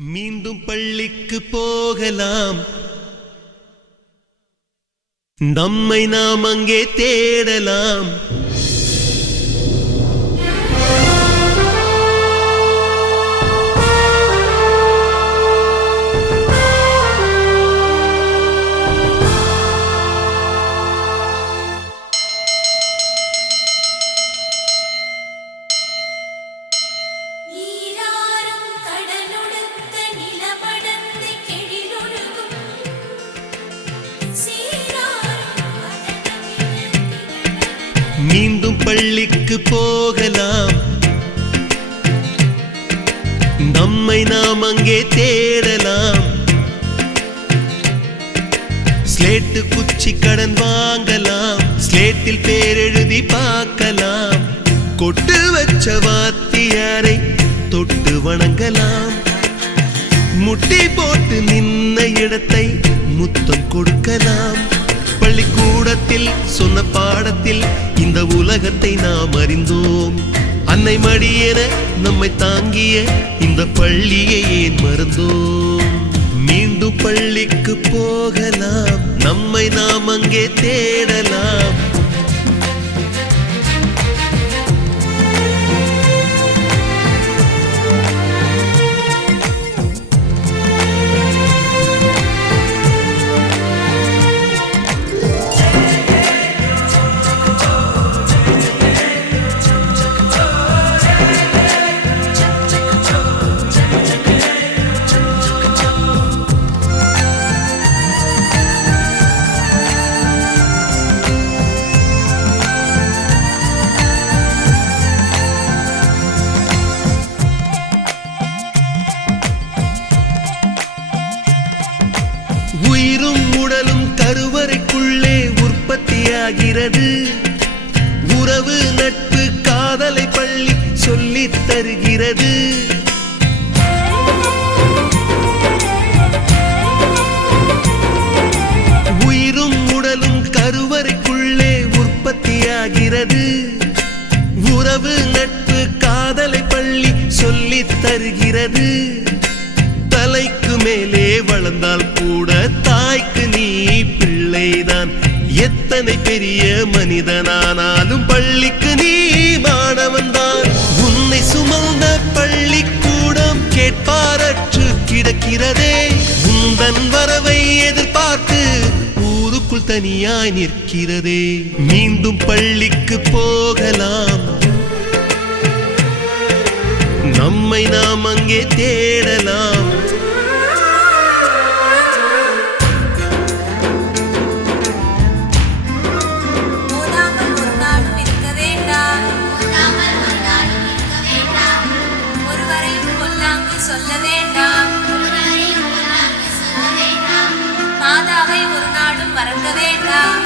மீண்டும் பள்ளிக்கு போகலாம், நம்மை நாம் அங்கே தேடலாம். மீண்டும் பள்ளிக்கு போகலாம், நம்மை நாம் அங்கே தேடலாம். ஸ்லேட்டு குச்சி கடன் வாங்கலாம், ஸ்லேட்டில் பேர் எழுதி பார்க்கலாம். கொட்டு வச்ச வாத்தியாரை தொட்டு வணங்கலாம். முட்டி போட்டு நின்ன இடத்தை முத்தம் கொடுக்கலாம். பள்ளிக்கூடத்தில் சொன்ன பாடத்தில் இந்த உலகத்தை நாம் அறிந்தோம். அன்னை மடியென நம்மை தாங்கிய இந்த பள்ளியை ஏன் மறந்தோம்? மீண்டும் பள்ளிக்கு போகலாம், நம்மை நாம் அங்கே தேடலாம். உயிரும் உடலும் கருவறைக்குள்ளே உற்பத்தியாகிறது. உறவு நட்பு காதலை பள்ளி சொல்லித் தருகிறது. உயிரும் உடலும் கருவறைக்குள்ளே உற்பத்தியாகிறது. உறவு நட்பு காதலை பள்ளி சொல்லித் தருகிறது. தலைக்கு மேலே வளர்ந்தால் கூட தாய்க்கு நீ பிள்ளைதான். எத்தனை பெரிய மனிதனானாலும் பள்ளிக்கு நீ மாணவன்தான். உன்னை சுமந்த பள்ளிக்கூடம் கேட்பாரற்று கிடக்கிறதே. உந்தன் வரவை எதிர்பார்த்து ஊருக்குள் தனியாய் நிற்கிறதே. மீண்டும் பள்ளிக்கு போகலாம், நம்மை நாம் அங்கே தேடலாம். சொல்ல வேண்டாம், மாதாவை ஒரு நாளும் மறக்க வேண்டாம்.